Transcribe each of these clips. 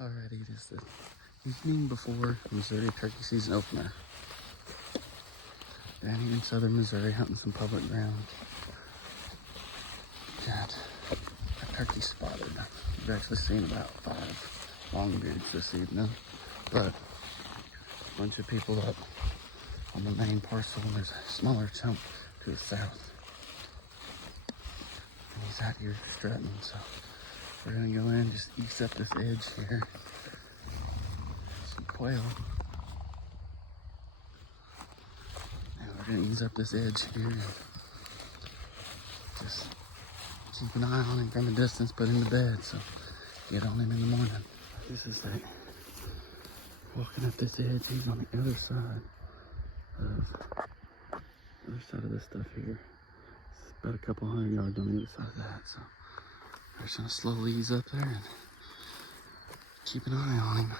Alrighty, it is the evening before Missouri turkey season opener. Down here in southern Missouri, hunting some public ground. Got a turkey spotted. We've actually seen about 5 longbeards this evening, but a bunch of people up on the main parcel, and there's a smaller chunk to the south. And he's out here strutting, so we're gonna go in, just ease up this edge here. Some quail. And we're gonna ease up this edge here and just keep an eye on him from a distance, put him to bed, so get on him in the morning. This is like walking up this edge. He's on the other side of this stuff here. It's about a couple hundred yards on the other side of that, so we're just gonna slowly ease up there and keep an eye on him.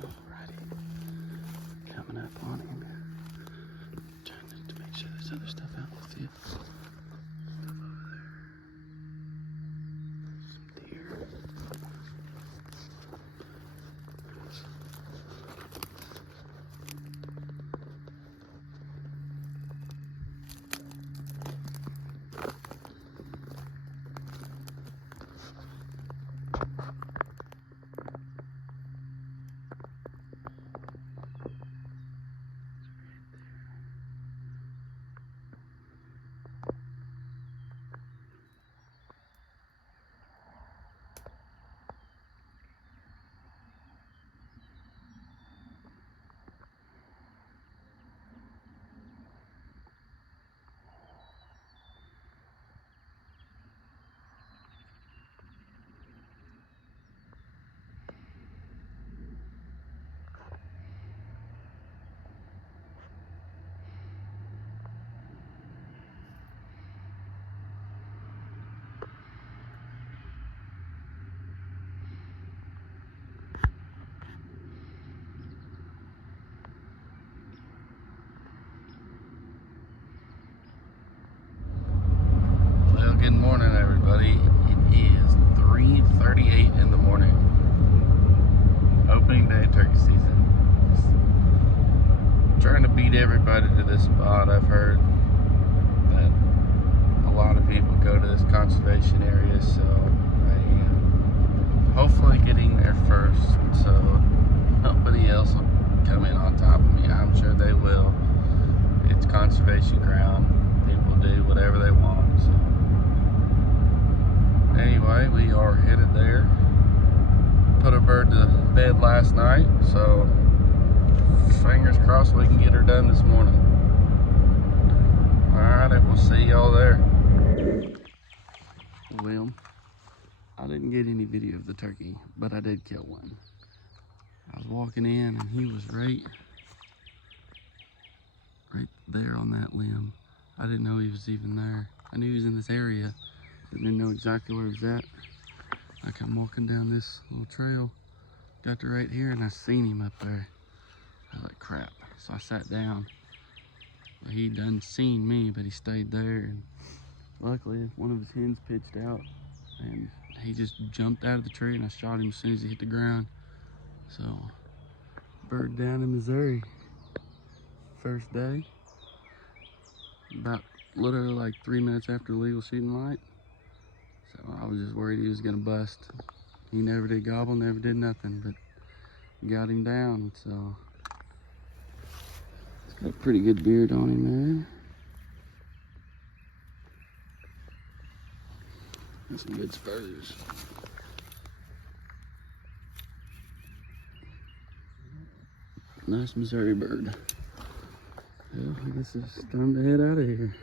Alrighty, coming up on him. Trying to make sure there's other stuff out in the field. Stuff over there. Some deer. Good morning, everybody. It is 3:38 in the morning. Opening day of turkey season. Just trying to beat everybody to this spot. I've heard that a lot of people go to this conservation area, so I am hopefully getting there first, so nobody else will come in on top of me. I'm sure they will. It's conservation ground. People do whatever they want, so. Anyway, we are headed there. Put a bird to bed last night, so fingers crossed we can get her done this morning. Alright, we'll see y'all there. Well, I didn't get any video of the turkey, but I did kill one. I was walking in and he was right there on that limb. I didn't know he was even there. I knew he was in this area. I didn't know exactly where he was at. Like, I'm walking down this little trail, got to right here, and I seen him up there. I was like, crap. So I sat down. Well, he done seen me, but he stayed there. And luckily, one of his hens pitched out, and he just jumped out of the tree, and I shot him as soon as he hit the ground. So, bird down in Missouri. First day. About literally like 3 minutes after the legal shooting light. So I was just worried he was gonna bust. He never did gobble, never did nothing, but got him down, so. He's got a pretty good beard on him there. Got some good spurs. Nice Missouri bird. Well, I guess it's time to head out of here.